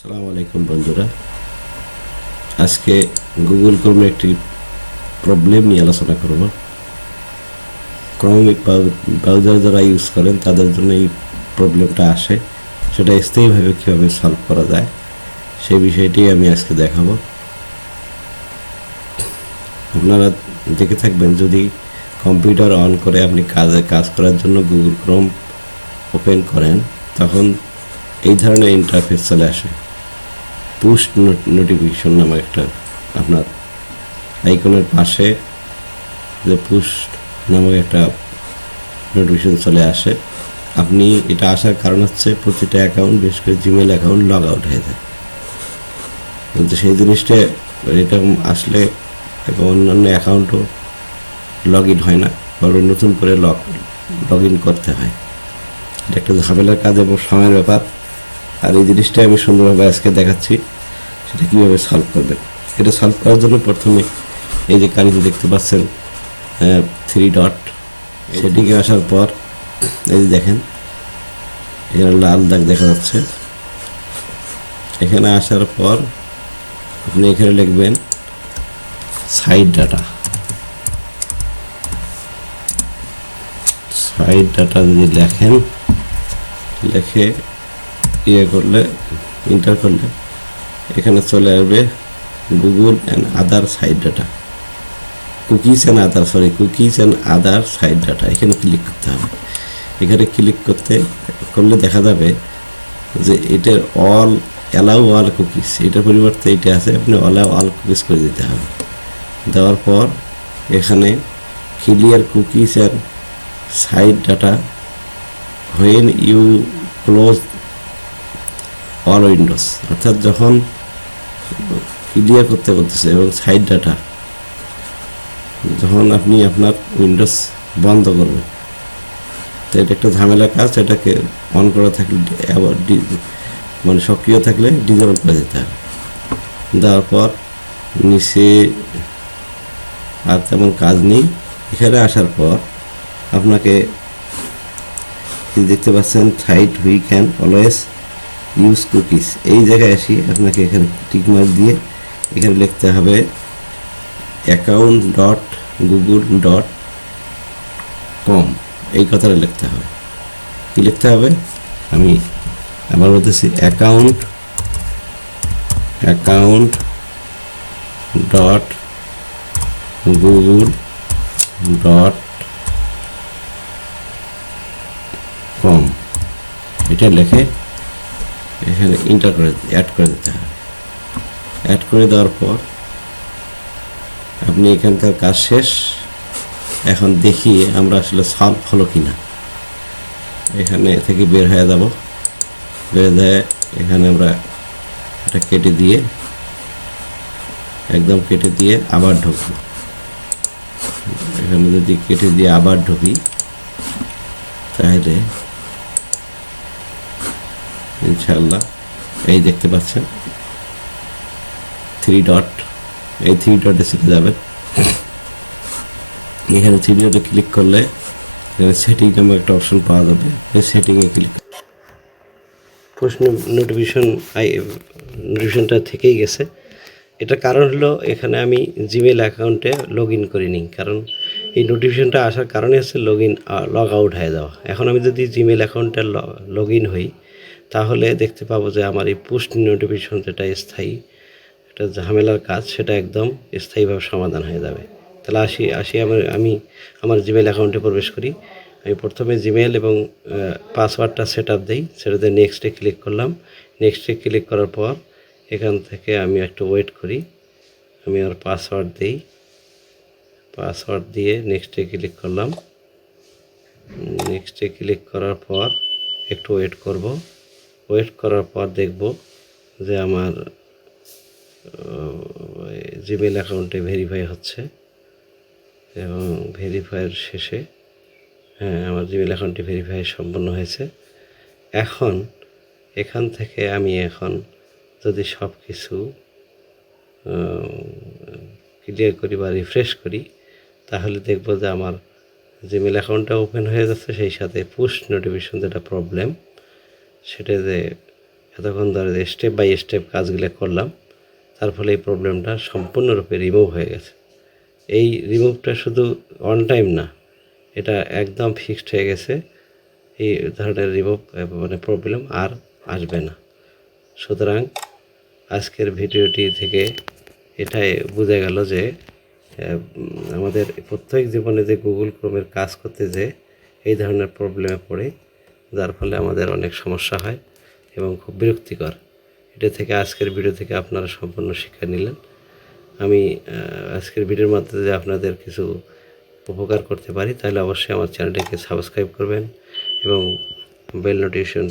আসসালামু আলাইকুম বন্ধুরা, আজকে গুগল ক্রোমে একটি প্রবলেম নিয়ে আলোচনা করব। ক্রোম ব্রাউজার যারা ইউজ করেন তাদের জন্য এই প্রবলেমটা আসে, সেটা স্থায়ীভাবে কীভাবে সলভ করা যায় সেই বিষয়টি আমি আজকে দেখাবো। আপনারা দেখে থাকবেন, যদি কম্পিউটার অন করে আপনি কাজ করার জন্য গুগল ক্রোম ওপেন করেন, তখন এই ধরনের ইন্টারফেস চলে আসে। পুশ নোটিফিকেশন নামে একটা আপনার আইকনের পাশে যে পুশ নামক একটা নোটিফিকেশন চলে আসে। আপনি এটা আসার কারণ হচ্ছে প্রতিটা অ্যাকাউন্ট, বিশেষ করে জিমেল অ্যাকাউন্ট লগ আউট হয়ে যায়, কিন্তু সেই জিনিসটা এটা আসলে এবং অন্যান্য অ্যাকাউন্টও লগ ইন হয় না, বরং নতুন করে লগ ইন করতে হয়। এটা একটা ঝামেলার কাজ এবং সময়ের ব্যাপার। আর এই জিনিসটা আমি সুন্দরভাবে আজকে দেখাচ্ছি, সেটা কীভাবে সলভ করবেন। এটা সলভ করার জন্য প্রথমে এই যে কালিতে দেখতে পাচ্ছেন 3 ডট, সেটিকে আসার পর এই যে দেখেন এখানে লাল দাগ দেখা যাচ্ছে। এখানে আসার পর আপনি এখানে লিখবেন সাইড ডাটা। সাইড ডাটা যদি লেখেন, লিখে করলে এন্টার করলে এখানে চলে আসবে Google and other side data, cookies and other side data. এখানে ক্লিক করতে হবে। এখানে ক্লিক করলে দেখা যাবে যে এটার অ্যালাউ অল কুকিজ, এটার পরিবর্তে এটা আছে, আপনি অ্যালাউ অল কুকিজ করে দিতে হবে। দেওয়ার পর এখানে clear cookies and site data when you close all windows, অর্থাৎ যখন ক্লিয়ার করতে বলতেছে এবং সাইড ডাটা যখন আপনি আপনার উইন্ডোজ বন্ধ করবেন, তো এটা একটা ঝামেলার কাজ। এটাকে অন করা থাকলে আবার মানে সক্রিয় থাকলে ডিসেবল করে দিতে হবে। দেওয়ার পর নিচে আর তেমন কাজ নেই। এখানে আসার পর আপনাকে দেখতে পাচ্ছেন site who can always use cookies, এই জায়গায় আসি আপনাকে এখানে টিকমার্ক দিয়ে এখানে লিখতে হবে account.google.com, এই কথাটা লিখতে হবে। কি লিখতে হবে আমি আবার বলতেছি, account.google.com, এটা লিখে এখানে এন্টার করে অ্যাড করে দিতে হবে। অ্যাড করে দেওয়ার পর আপনি এখানকার কাজ শেষ। এখন দেখি আমরা আসলে সলভ হলো কিনা। এখানে থেকে বের হয়ে যাব, বের হয়ে এখানে আমরা এটা কেটে দিয়ে একদম কেটে দিয়ে আবার ঢুকবো। এখানে যদি কেটে দিয়ে আবার ঢুকি, তাহলে ইনশাআল্লাহ এই দেখতে পাচ্ছেন 3 ডট, এই 3 ডটে চলে যাবেন। এখানে 3 ডটে ক্লিক করলে এখানে সেটিং নামে একটা অপশন পাওয়া যাবে। এই সেটিংয়ে ক্লিক পুশ নোটিফিকেশনটা থেকেই গেছে। এটার কারণ হলো এখানে আমি জিমেল অ্যাকাউন্টে লগ ইন করিনি, কারণ এই নোটিফিকেশনটা আসার কারণে হচ্ছে লগ আউট হয়ে যাওয়া। এখন আমি যদি জিমেল অ্যাকাউন্টে লগ ইন হই, তাহলে দেখতে পাবো যে আমার এই পুশ নোটিফিকেশন যেটা স্থায়ী, একটা ঝামেলার কাজ, সেটা একদম স্থায়ীভাবে সমাধান হয়ে যাবে। তাহলে আসি আমি আমার জিমেল অ্যাকাউন্টে প্রবেশ করি। আমি প্রথমে জিমেল এবং পাসওয়ার্ডটা সেট আপ দিই, সেটাতে নেক্সটে ক্লিক করলাম। নেক্সটে ক্লিক করার পর এখান থেকে আমি একটু ওয়েট করি, আমি আর পাসওয়ার্ড দিই। পাসওয়ার্ড দিয়ে নেক্সটে ক্লিক করলাম। নেক্সটে ক্লিক করার পর একটু ওয়েট করব। ওয়েট করার পর দেখব যে আমার জিমেল অ্যাকাউন্টে ভেরিফাই হচ্ছে, এবং ভেরিফাইয়ের শেষে আমার জিমেল অ্যাকাউন্টটি ভেরিফাই সম্পন্ন হয়েছে। এখন এখান থেকে আমি এখন যদি সব কিছু ক্লিয়ার করি বা রিফ্রেশ করি, তাহলে দেখব যে আমার জিমেল অ্যাকাউন্টটা ওপেন হয়ে যাচ্ছে, সেই সাথে পুশ নোটিফিকেশন যেটা প্রবলেম, সেটা যে এতক্ষণ ধরে স্টেপ বাই স্টেপ কাজগুলো করলাম, তার ফলে এই প্রবলেমটা সম্পূর্ণরূপে রিমুভ হয়ে গেছে। এই রিমুভটা শুধু অন টাইম না, এটা একদম ফিক্সড হয়ে গেছে। এই ধরনের রিমুভ মানে প্রবলেম আর আসবে না। সুতরাং আজকের ভিডিওটি থেকে এটাই বোঝা গেল যে আমাদের প্রত্যেক জীবনে যে গুগল ক্রোমের কাজ করতে যে এই ধরনের প্রবলেমে পড়ে, যার ফলে আমাদের অনেক সমস্যা হয় এবং খুব বিরক্তিকর। এটা থেকে আজকের ভিডিও থেকে আপনারা সম্পূর্ণ শিক্ষা নিলেন। আমি আজকের ভিডিওর মাধ্যমে যদি আপনাদের কিছু উপকার করতে পারি, তাহলে অবশ্যই আমার চ্যানেলটিকে সাবস্ক্রাইব করবেন এবং বেল নোটিফিকেশন